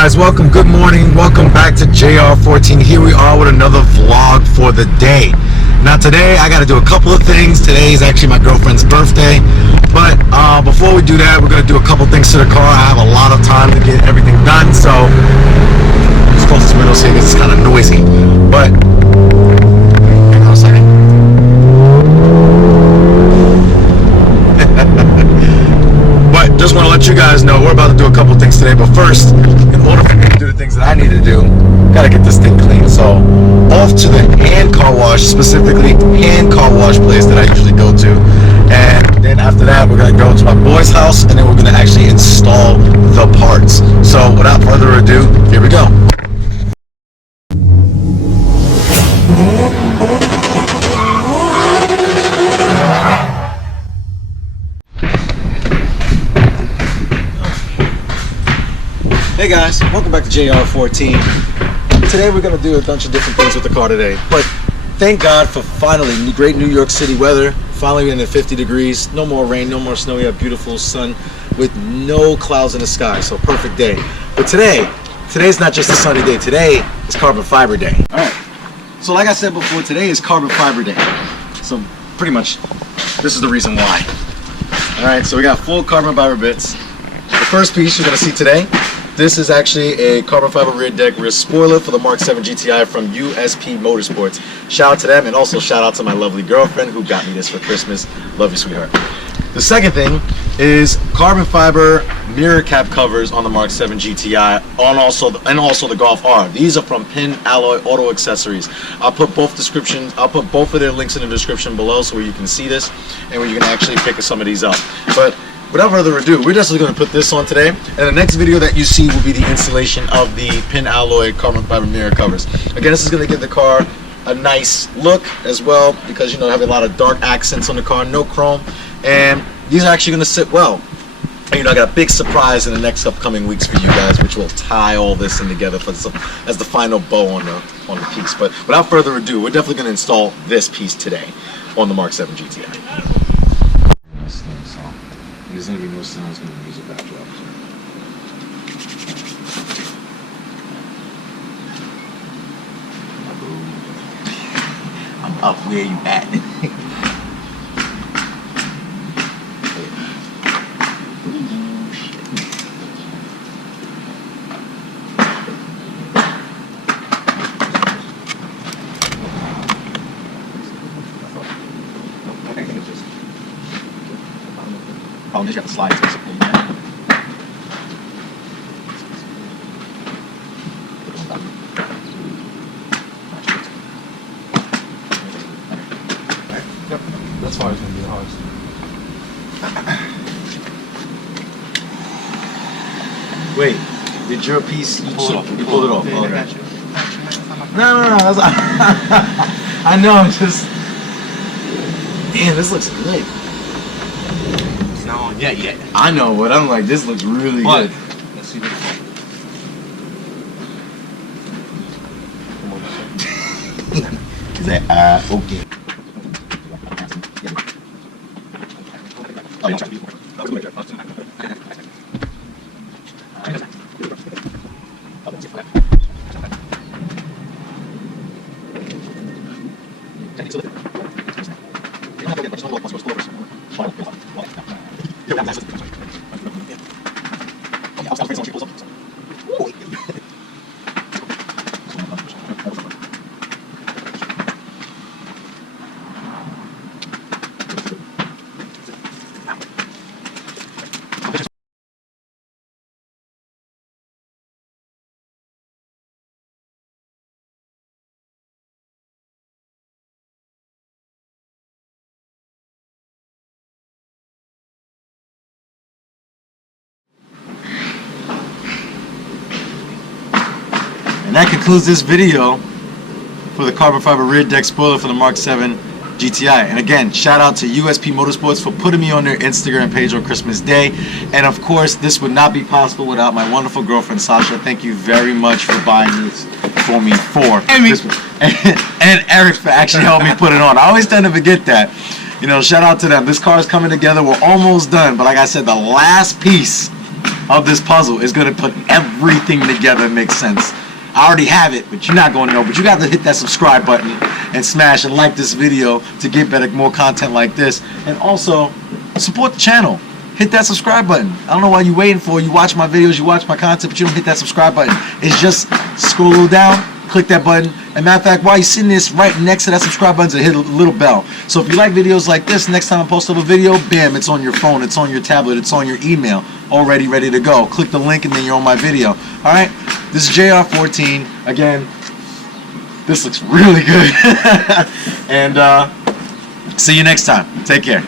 guys, welcome, good morning, welcome back to JR14. Here we are with another vlog for the day. Now today I got to do a couple of things. Today is actually my girlfriend's birthday, but before we do that, we're going to do a couple things to the car. I have a lot of time to get everything done, so let's close this window so it's kind of noisy, but hang on a second. But just want to let you guys know we're about to do a couple things today. But first, in order for me to do the things that I need to do, gotta get this thing clean. So off to the hand car wash, specifically hand car wash place that I usually go to. And then after that, we're gonna go to my boy's house, and then we're gonna actually install the parts. So without further ado, here we go. Hey guys, welcome back to JR14. Today we're going to do a bunch of different things with the car today, but thank God for finally great New York City weather. Finally in at 50 degrees, no more rain, no more snow. We have beautiful sun with no clouds in the sky, so perfect day. But today's not just a sunny day. Today is carbon fiber day. Alright, so like I said before, today is carbon fiber day. So pretty much this is the reason why. Alright, so we got full carbon fiber bits. The first piece you're going to see today, this is actually a carbon fiber rear deck rear spoiler for the MK7 GTI from USP Motorsports. Shout out to them, and also shout out to my lovely girlfriend who got me this for Christmas. Love you, sweetheart. The second thing is carbon fiber mirror cap covers on the MK7 GTI, and also the Golf R. These are from Pin Alloy Auto Accessories. I'll put both of their links in the description below, so where you can see this and where you can actually pick some of these up. But without further ado, we're just going to put this on today, and the next video that you see will be the installation of the Pin Alloy carbon fiber mirror covers. Again, this is going to give the car a nice look as well, because you know, have a lot of dark accents on the car, no chrome, and these are actually going to sit well. And you know, I got a big surprise in the next upcoming weeks for you guys, which will tie all this in together as the final bow on the piece. But without further ado, we're definitely going to install this piece today on the MK7 GTI. There's going to be no sound, it's going to be music backdrop. I'm up where you at. Oh, you just got the slides. Yep, that's why it's going to be the hardest. Wait, did your piece, you pulled it off? Oh, okay. No, I know, I'm just, damn, this looks good. Yeah. I know, but I'm like, this looks really good. Let's see what is that? Okay. And that concludes this video for the carbon fiber rear deck spoiler for the MK7 GTI. And again, shout out to USP Motorsports for putting me on their Instagram page on Christmas Day. And of course, this would not be possible without my wonderful girlfriend Sasha. Thank you very much for buying this for me and Eric for actually helping me put it on. I always tend to forget that. You know, shout out to them. This car is coming together. We're almost done, but like I said, the last piece of this puzzle is going to put everything together and make sense. I already have it, but you're not going to know. But you got to hit that subscribe button and smash and like this video to get more content like this. And also, support the channel. Hit that subscribe button. I don't know why you're waiting for. You watch my videos, you watch my content, but you don't hit that subscribe button. It's just scroll down, click that button. And matter of fact, while you're sitting this, right next to that subscribe button, hit a little bell. So if you like videos like this, next time I post up a video, bam, it's on your phone, it's on your tablet, it's on your email, already ready to go. Click the link and then you're on my video. Alright? This is JR14. Again, this looks really good. And see you next time. Take care.